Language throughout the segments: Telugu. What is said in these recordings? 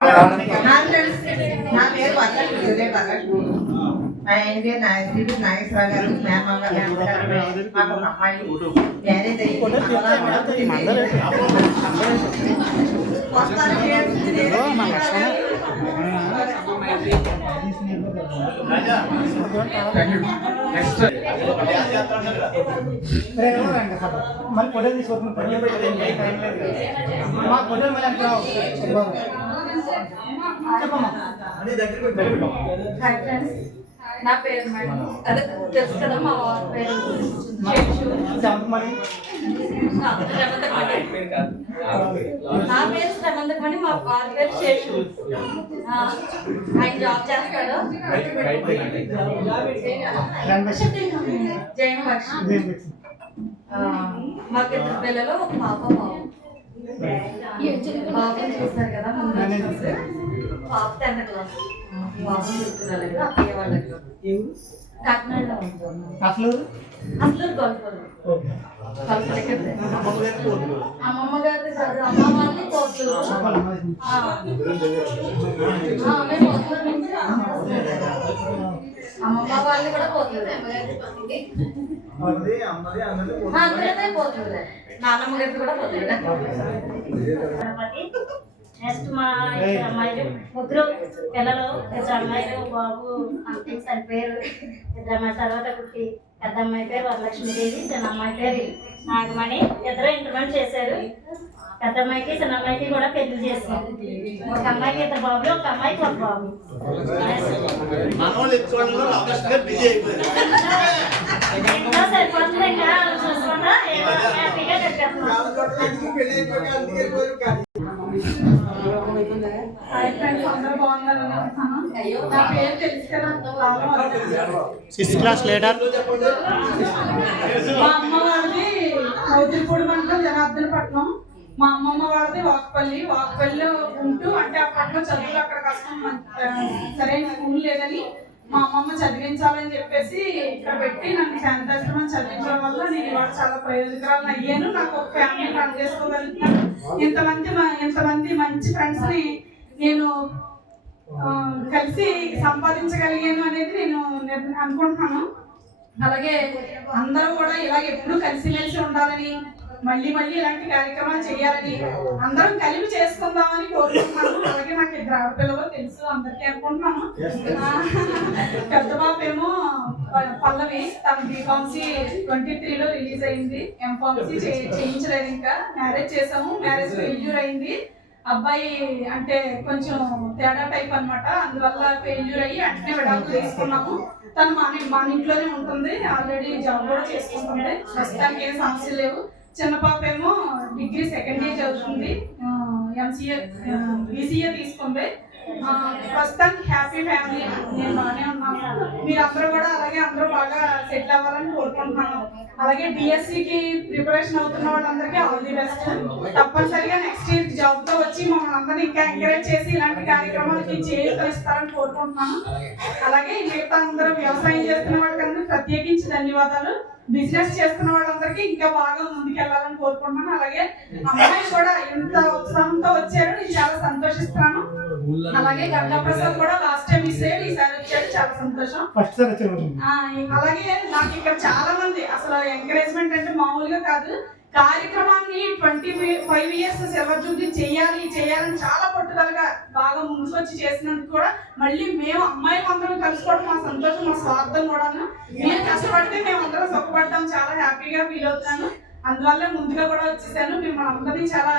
నా పేరు వరలక్ష్మి సురేష్ వరలక్ష్మి. ఆయన పేరు నాగేశ్వరరావు గారు. మాకు ఒక అమ్మాయి మ్యారేజ్ అయ్యి మళ్ళీ ఫోటో తీసుకుంటున్నాం. మా ఫోటో మళ్ళీ నా పేరు మేడం అదే తెలుసు కదా మా వారి పేరు నా పేరు శ్రవంతమణి మా వారి పేరు శేషు. ఆయన జాబ్ చేస్తాడు జైన్ వర్ష. మాకు ఇద్దరు పిల్లలు ఒక పాప బాబు. బాబుని చూస్తారు కదా ముందు చూస్తే పాప 10th క్లాస్. బాబు చూస్తున్నారు కదా అక్కయ్య వాళ్ళకి కాకినాడలో అసలు అమ్మమ్మ గారి అమ్మ వాళ్ళని కోస్తారు. అమ్మమ్మ వాళ్ళని కూడా పోతుంది. అందరిదే పోతుంది. నాన్నమ్మ గారి కూడా పోతుంది. నెక్స్ట్ మా అమ్మాయిలు ముగ్గురు పిల్లలు, ఇద్దరు అమ్మాయిలు బాబు అంతే సరిపోయారు. ఇద్దరు అమ్మాయి తర్వాత పుట్టి పెద్ద అమ్మాయి పేరు వరలక్ష్మీదేవి, చిన్న అమ్మాయి పేరు నాగమణి. ఇద్దరు ఇంటర్మెంట్ చేశారు. పెద్ద అమ్మాయికి చిన్న అమ్మాయికి కూడా పెళ్లి చేసాం. ఒక అమ్మాయికి ఇద్దరు బాబులు, ఒక అమ్మాయికి ఒక బాబు. ఇంకా సరిపోతుంది. ఇంకా చూసుకుంటా హ్యాపీగా కట్టేస్తున్నాం. Sixth class leader. మా అమ్మ వాళ్ళది మౌతిపూడి మండలం జనార్దనపట్నం. మా అమ్మమ్మ వాళ్ళది వాక్పల్లిలో ఉంటూ అంటే అప్పట్లో చదువులు అక్కడ కష్టం, సరైన స్కూల్ లేదని మా అమ్మమ్మ చదివించాలని చెప్పేసి ఇక్కడ పెట్టి నన్ను శాంతాశ్రమం చదివించడం వల్ల నేను ఇవాళ చాలా ప్రయోజనకరాలను అయ్యాను. నాకు ఒక ఫ్యామిలీ రన్ చేసుకోగలుగుతాను. ఇంతమంది మంచి ఫ్రెండ్స్ ని నేను కలిసి సంపాదించగలిగాను అనేది నేను అనుకుంటున్నాను. అలాగే అందరూ కూడా ఇలాగ ఎప్పుడు కలిసిమెలిసి ఉండాలని, మళ్ళీ ఇలాంటి కార్యక్రమాలు చేయాలని, అందరం కలిపి చేసుకుందామని కోరుకుంటున్నాను. అలాగే నాకు ఇద్దరు ఆడపిల్లలు తెలుసు అందరికీ అనుకుంటున్నాను. పెద్ద పాప ఏమో పల్లవి, తన బీఫార్మసీ 23లో రిలీజ్ అయింది. ఎంఫార్మసీ చేయించలేదు. ఇంకా మ్యారేజ్ చేసాము. మ్యారేజ్ ఫెయిల్యూర్ అయింది. అబ్బాయి అంటే కొంచెం తేడా టైప్ అనమాట. అందువల్ల ఫెయిల్యూర్ అయ్యి వెంటనే విడాకులు తీసుకున్నాము. తను మన ఇంట్లోనే ఉంటుంది. ఆల్రెడీ జాబ్ కూడా చేసుకుంటుంది. ప్రస్తుతానికి ఏం సమస్యలు లేవు. చిన్న పాప ఏమో డిగ్రీ 2nd ఇయర్ చదువుతుంది. MCA BCA తీసుకుంది. ప్రస్తుతానికి హ్యాపీ ఫ్యామిలీ. నేను బాగానే ఉన్నాను. మీరందరూ కూడా అలాగే అందరూ బాగా సెటిల్ అవ్వాలని కోరుకుంటున్నాను. అలాగే BScకి ప్రిపరేషన్ అవుతున్న వాళ్ళందరికీ ఆల్ ది బెస్ట్. తప్పనిసరిగా నెక్స్ట్ ఇయర్ జాబ్ తో వచ్చి మమ్మల్ని అందరినీ ఇంకా ఎంకరేజ్ చేసి ఇలాంటి కార్యక్రమాలకి చేయిస్తారని కోరుకుంటున్నాను. అలాగే మిగతా అందరూ వ్యవసాయం చేస్తున్న వాళ్ళకందరూ ప్రత్యేకించి ధన్యవాదాలు. బిజినెస్ చేస్తున్న వాళ్ళందరికీ ఇంకా బాగా ముందుకెళ్ళాలని కోరుకుంటున్నాను. అలాగే అమ్మాయి కూడా ఇంత ఉత్సాహంతో వచ్చారు, నేను చాలా సంతోషిస్తున్నాను. అలాగే గంగా ప్రసాద్ కూడా లాస్ట్ టైం మిస్ అయ్యాడు, ఈసారి వచ్చాడు, చాలా సంతోషం. అలాగే నాకు ఇక్కడ చాలా మంది అసలు ఎంకరేజ్మెంట్ అంటే మామూలుగా కాదు. కార్యక్రమాన్ని 25 ఇయర్స్ సిల్వర్ జూబ్లీ చేయాలని చాలా పట్టుదలగా బాగా ముందుకొచ్చి చేసినందుకు కూడా మళ్ళీ మేము అమ్మాయిలు అందరం కలుసుకోవడం మా సంతోషం, మా స్వార్థం కూడా. నేను కష్టపడితే మేము అందరం సుఖపడతాం, చాలా హ్యాపీగా ఫీల్ అవుతాను. అందువల్ల ముందుగా కూడా వచ్చేసాను. మిమ్మల్ని అందరినీ చాలా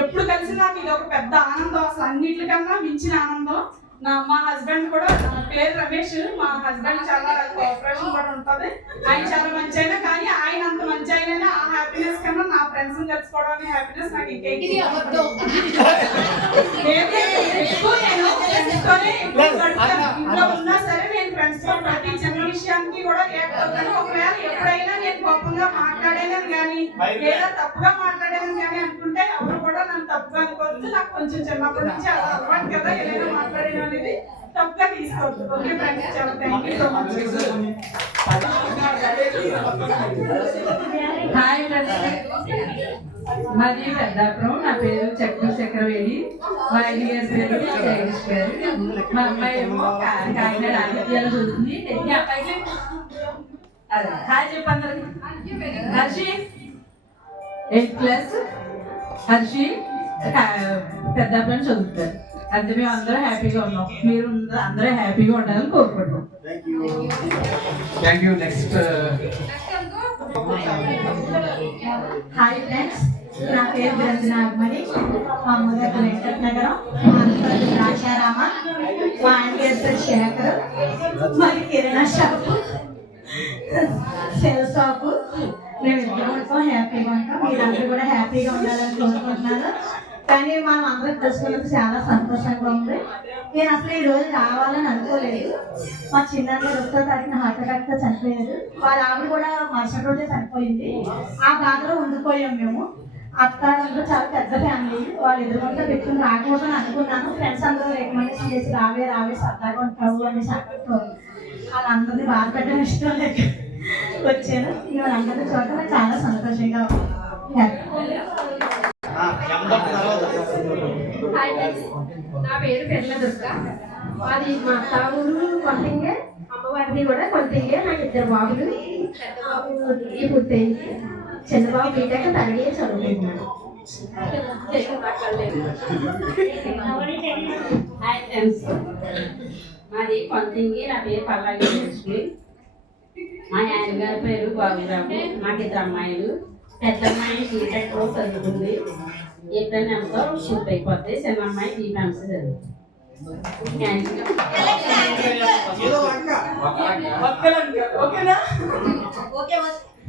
ఎప్పుడు కలిసి నాకు ఇది ఒక పెద్ద ఆనందం, అసలు అన్నిటికన్నా మించిన ఆనందం. మా హస్బెండ్ కూడా పేరు రమేష్. మా హస్బెండ్ చాలా కోఆపరేషన్ కూడా ఉంటుంది. ఆయన చాలా మంచి అయినా కానీ ఆయన అంత మంచి అయినా ఆ హ్యాపీనెస్ కన్నా నా ఫ్రెండ్స్ కలుసుకోవడం అనే హ్యాపీనెస్ నాకు ఇంకా ఇంట్లో ఉన్నా సరే నేను ఫ్రెండ్స్ తో ప్రతి చిన్న విషయానికి కూడా ఒకవేళ ఎప్పుడైనా నేను కోపంగా మాట్లాడానని కానీ ఏదో తప్పుగా మాట్లాడానని కానీ అనుకుంటే ఎవరు కూడా నన్ను తప్పుగా అనుకోవద్దు. నాకు కొంచెం చిన్నప్పటి నుంచి అలా అలవాటు కదా, ఏదైనా మాట్లాడడం అనేది తప్పుగా తీసుకోవద్దు. ఓకే ఫ్రెండ్స్, చాలా thank you so much. Hi friends, మాది పెద్దాపురం. నా పేరు చక్ర చక్రవేణి. మా ఇంటి గారి పేరు జగదీష్ గారు. మా అమ్మాయి ఏమో కాకినాడ ఆదిత్యాలు చదువుతుంది. ఈ అబ్బాయికి అదే హాయ్ చెప్పు అందరికి. Harshi 8th class. హర్షి పెద్దాపురం చదువుతారు. అంటే మేము అందరూ హ్యాపీగా ఉన్నాం. మీరు అందరూ హ్యాపీగా ఉండాలని కోరుకుంటున్నాం. Thank you. Next hi friends, నా పేరు గ్రంథనాగమణి. మా అమ్మగారు వెంకట నగరం, మా అన్నగారు ద్రాక్షారామ, మా ఆయన పేరు శేఖర్, మాది కిరాణా షాపు, సెల్ షాపు. మేము ఇద్దరు ఉంటాం, హ్యాపీగా ఉంటాం. మీరందరూ కూడా హ్యాపీగా ఉండాలని కోరుకుంటున్నాను. కానీ మనం అందరం తెలుసుకున్నది చాలా సంతోషంగా ఉంది. నేను అసలు ఈ రోజు రావాలని అనుకోలేదు. మా చిన్నగా 1వ తారీఖున హార్ట్ అటాక్తో చనిపోయారు. వాళ్ళ ఆవిడ కూడా మరుసటి రోజే చనిపోయింది. ఆ బాధలో ఉండిపోయాం మేము. అత్తారంలో చాలా పెద్ద ఫ్యామిలీ. వాళ్ళు ఎదురుకుంటూ పెట్టుకుని రాకూడదని అనుకున్నాను. ఫ్రెండ్స్ అందరూ రికమెండేషన్ చేసి రావే సరదాగా ఉంటావు అనేసి అనుకుంటూ వాళ్ళందరినీ బాధ పెట్టడం ఇష్టం లేక వచ్చాను. వాళ్ళందరినీ చూడటం నాకు చాలా సంతోషంగా ఉంది. నా పేరు పెర్ల దుర్గ. అది మా అత్త ఊరు కొంటింగే, అమ్మవారిది కూడా కొంటింగే. నాకు 2 బాబులు. పెద్ద బాబు ఈ పూర్తయింది, చిన్న బాబు బీటెక్ తరగతి చదువుకుంటున్నాడు. హాయ్ ఫ్రెండ్స్, మాది కొంతింగి. నా పేరు పల్లాగి లక్ష్మి. మా ఆయన గారి పేరు బాబురావు. మాకు 2 అమ్మాయిలు. పెద్ద అమ్మాయి బీటెక్ చదువుతుంది, ఎప్పుడైనా షూట్ అయిపోతే. చిన్న అమ్మాయి బీఫామ్స్ చదువుతుంది. ఓకేనా?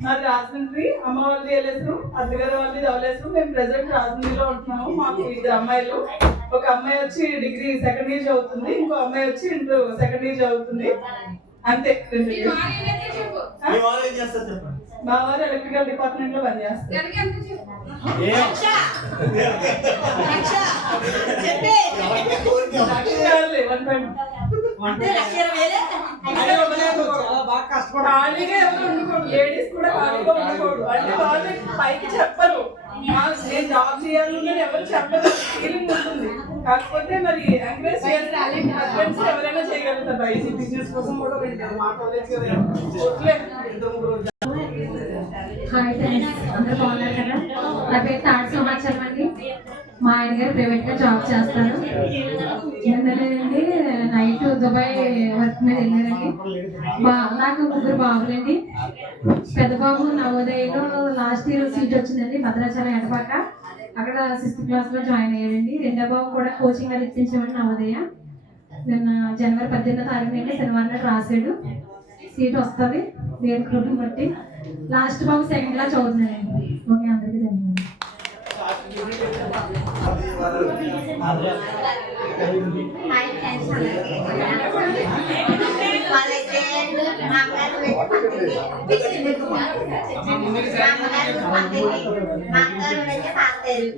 నాది రాజమండ్రి. అమ్మ వాళ్ళది ఏలేశ్వరం, అత్తగారు వాళ్ళది ధవళేశ్వరం. మేము ప్రెసెంట్ రాజమండ్రిలో ఉంటున్నాము. మాకు 2 అమ్మాయిలు. ఒక అమ్మాయి వచ్చి డిగ్రీ 2nd ఇయర్ చదువుతుంది, ఇంకో అమ్మాయి వచ్చి ఇంటర్ 2nd ఇయర్ చదువుతుంది. అంతే. మా వారు ఎలక్ట్రికల్ డిపార్ట్మెంట్ లో పనిచేస్తారు. ఖాళీగా ఎవరు ఉండకూడదు, లేడీస్ కూడా ఖాళీగా ఉండకూడదు. అంటే వాళ్ళు పైకి చెప్పరు నేను జాబ్ చేయాలని ఎవరు చెప్పరు, ఫీలింగ్ ఉంటుంది. కాకపోతే మరి ఎంకరేజ్ చేయాలి. హస్బెండ్స్ ఎవరైనా చేయగలుగుతారు. బయట బిజినెస్ కోసం కూడా హాయ్ ఫ్రెండ్స్, అందరూ బాగున్నారు కదా? నా పేరు తాడు సమాచారం అండి. మా ఆయన గారు ప్రైవేట్గా జాబ్ చేస్తారు. నిన్ననండి నైట్ దుబాయ్ వర్క్ మీద వెళ్ళారండి. నాకు 3 బాబులండి. పెద్ద బాబు నవోదయలో లాస్ట్ ఇయర్ సీట్ వచ్చిందండి, భద్రాచలం ఎడపాక. అక్కడ 6th క్లాస్లో జాయిన్ అయ్యాడండి. 2వ బాబు కూడా కోచింగ్ అది ఇప్పించామండి నవోదయ. నిన్న జనవరి 18వ తారీఖు నుండి శనివారం నాడు రాశాడు. సీట్ వస్తుంది దేవుని కృపను బట్టి. లాస్ట్ బాబు 2nd క్లాస్ చదువుతున్నాడండి. ఓకే, అందరికీ ధన్యవాదాలు. హాయ్ ఫ్రెండ్స్, వాళ్ళైతే మా అమ్మగారు అయితే పాతారు.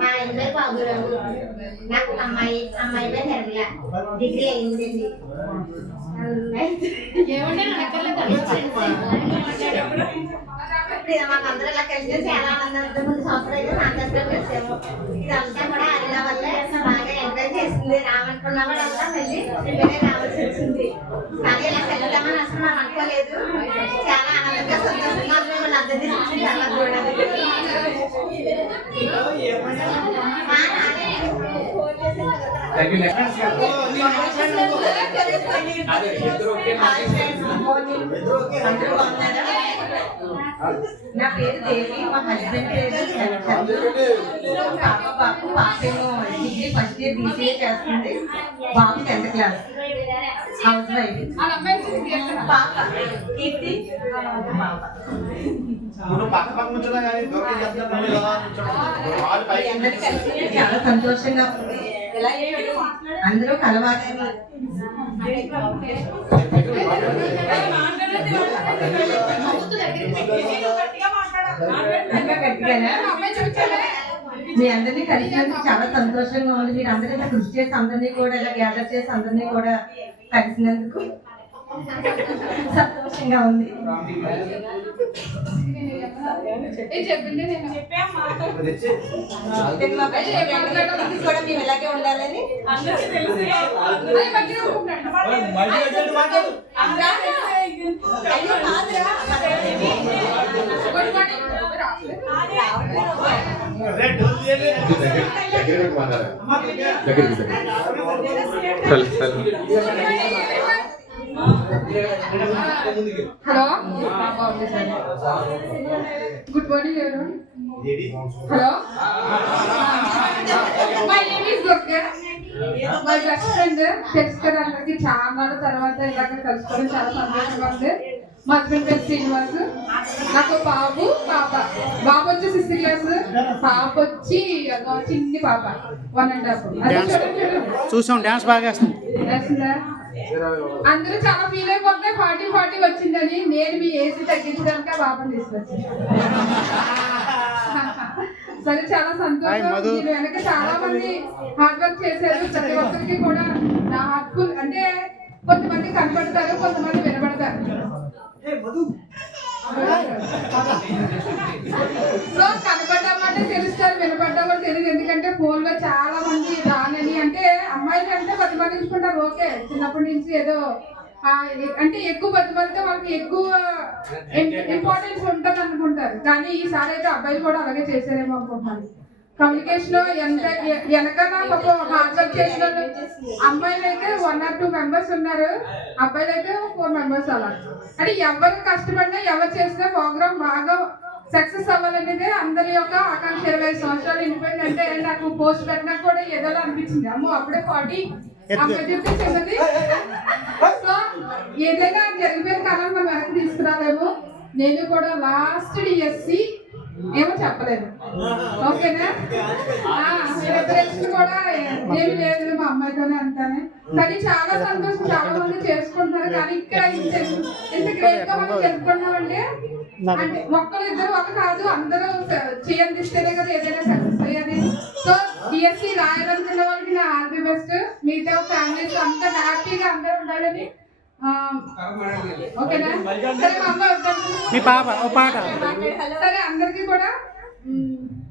మా ఇంట్లో బాబురావు. నాకు అమ్మాయి పేరు నిర్మల, డిగ్రీ అయిందండి. మాకు అందరూ ఇలా కలిసి చాలా ఆనందం. 3 సంవత్సరాలు అయితే నా దగ్గర కలిసాము. ఇదంతా కూడా అన్న వల్ల బాగా ఎంజాయ్ చేసింది. రామనుకున్నా కూడా అంతా మళ్ళీ ప్రిపేర్ రావాల్సి వచ్చింది. కానీ ఇలా వెళ్తామని అసలు మనం అనుకోలేదు. చాలా ఆనందంగా సంతోషంగా మిమ్మల్ని అందరూ తీసుకొచ్చింది అలా చూడాలి. నా పేరు దేవి. మా హస్బెండ్ పేరు పాపేమో డిగ్రీ ఫస్ట్ ఇయర్ BCA చేస్తుంది. బాబు 10th క్లాస్, హౌస్ వైఫ్. పాప కీర్తి, పాప అందరూ కలిసి చాలా సంతోషంగా ఉంది. ఎలా చెప్పారు? అందరూ కలవాలని మీ అందరినీ కలిసినందుకు చాలా సంతోషంగా ఉంది. మీరు అందరూ ఇలా కృషి చేసి అందరినీ కూడా ఇలా గ్యాదర్ చేసి అందరినీ కూడా కలిసినందుకు సంతోషంగా ఉంది. కూడా మేము ఇలాగే ఉండాలని హలో గుడ్ మార్నింగ్ ఎవరు hello my name is Durga my best friend తెలుసు కదా అందరికి చాలా నాళ్ళ తర్వాత ఇలాగ కలుసుకోవడం చాలా సంతోషంగా ఉంది. మా హస్బెండ్ పేరు శ్రీనివాస్. నాకు బాబు పాప. బాబు వచ్చి 6th క్లాస్, పాప వచ్చి చిన్ని పాప 1.5. అదే చూడండి చూసాం డాన్స్ బాగా వేస్తుందా? అందరూ చాలా ఫీల్ అయిపోతే 40 వచ్చిందని. నేను మీ ఏసీ తగ్గించడానికి బాబాని తీసుకొచ్చాను. సరే చాలా సంతోషం. మీరు వెనక చాలా మంది హార్డ్ వర్క్ చేశారు. ప్రతి ఒక్కరికి కూడా నా హార్ట్ఫుల్ అంటే కొంతమంది కనపడతారు, కొంతమంది వినపడతారు. సో కనపడ్డామంటే తెలుస్తారు, వినపడ్డామని తెలియదు. ఎందుకంటే ఫోన్ లో చాలా మంది రానని అంటే అమ్మాయిలు అంటే కొంతమంది చూసుకుంటారు. ఓకే చిన్నప్పటి నుంచి ఏదో అంటే ఎక్కువ బతిమలితే వాళ్ళకి ఎక్కువ ఇంపార్టెన్స్ ఉంటుంది అనుకుంటారు. కానీ ఈసారి అయితే అబ్బాయిలు కూడా అలాగే చేశారేమో అనుకుంటున్నాను. కమ్యూనికేషన్ ఎంత వెనకాల ఒక హార్డ్ వర్క్ చేసిన అమ్మాయిలు అయితే 1 or 2 మెంబర్స్ ఉన్నారు, అబ్బాయిలు అయితే 4 మెంబర్స్. అలా అంటే ఎవరు కష్టపడినా ఎవరు చేసినా ప్రోగ్రామ్ బాగా సక్సెస్ అవ్వాలనేది అందరి యొక్క ఆకాంక్ష. 20 సంవత్సరాలు నిండిపోయిందంటే నాకు పోస్ట్ పెట్టినా కూడా ఏదో అనిపించింది. అమ్మో అప్పుడే 40 అమ్మాయి చెప్పేసి. సో ఏదైనా జరిగిపోయిన కాలం మనం వెనక్కి తీసుకురాలేము. నేను కూడా లాస్ట్ డిఎస్సి ఏమో చెప్పలేదు. ఓకేనా? సెలబ్రేషన్ కూడా ఏమి లేదు, మా అమ్మాయితోనే అంతానే. కానీ చాలా సంతోషం, చాలా మంది చేసుకుంటున్నారు. కానీ ఇక్కడ ఇంత గ్రేట్ గా మనం జరుపుకున్నామంటే అంటే ఒక్కరు ఇద్దరు ఒక కాదు, అందరూ చేయందిస్తేనే కదా ఏదైనా సక్సెస్ అయ్యేది. సో డిఎస్సి రాయాలనుకున్న వాళ్ళకి నా ఆల్ ది బెస్ట్. మిగతా ఫ్యామిలీస్ అంతా హ్యాపీగా అందరూ ఉండాలని. ఓకేనా? సరే మా అమ్మ మీ పాప ఓ పాట. సరే అందరికీ కూడా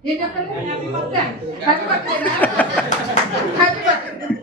ఏం చెప్పాలి? Happy birthday. Happy birthday.